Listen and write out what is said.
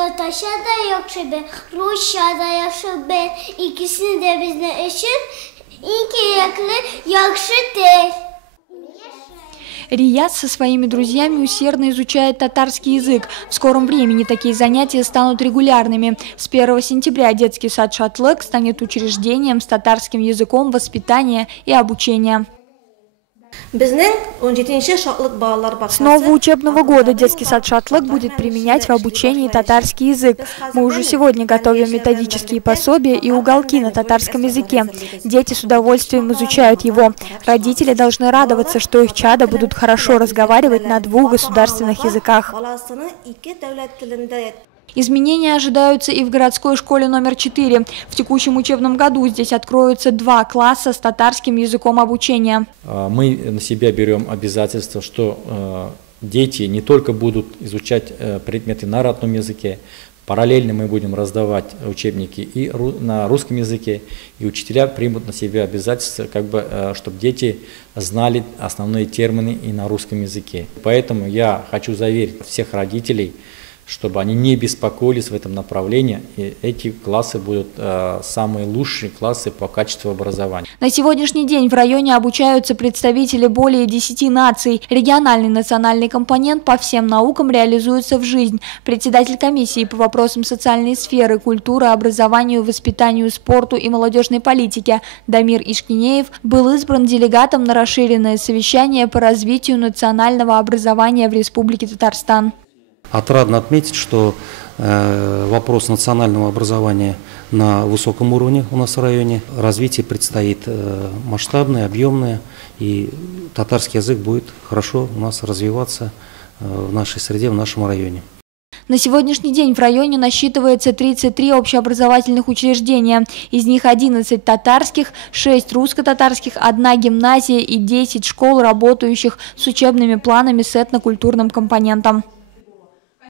Tatarşa da yok şube, Rusya da yok şube. İkisini de bizden eşit. İki yakşı değil. Рияд со своими друзьями усердно изучает татарский язык. В скором времени такие занятия станут регулярными. С 1 сентября детский сад «Шатлык» станет учреждением с татарским языком воспитания и обучения. С нового учебного года детский сад «Шатлык» будет применять в обучении татарский язык. Мы уже сегодня готовим методические пособия и уголки на татарском языке. Дети с удовольствием изучают его. Родители должны радоваться, что их чада будут хорошо разговаривать на 2 государственных языках. Изменения ожидаются и в городской школе номер 4. В текущем учебном году здесь откроются 2 класса с татарским языком обучения. Мы на себя берем обязательство, что дети не только будут изучать предметы на родном языке, параллельно мы будем раздавать учебники и на русском языке, и учителя примут на себя обязательство, чтобы дети знали основные термины и на русском языке. Поэтому я хочу заверить всех родителей, чтобы они не беспокоились в этом направлении, и эти классы будут самые лучшие классы по качеству образования. На сегодняшний день в районе обучаются представители более 10 наций. Региональный национальный компонент по всем наукам реализуется в жизнь. Председатель комиссии по вопросам социальной сферы, культуры, образованию, воспитанию, спорту и молодежной политике Дамир Ишкинеев был избран делегатом на расширенное совещание по развитию национального образования в Республике Татарстан. Отрадно отметить, что вопрос национального образования на высоком уровне у нас в районе. Развитие предстоит масштабное, объемное, и татарский язык будет хорошо у нас развиваться в нашей среде, в нашем районе. На сегодняшний день в районе насчитывается 33 общеобразовательных учреждения. Из них 11 татарских, 6 русско-татарских, 1 гимназия и 10 школ, работающих с учебными планами с этнокультурным компонентом.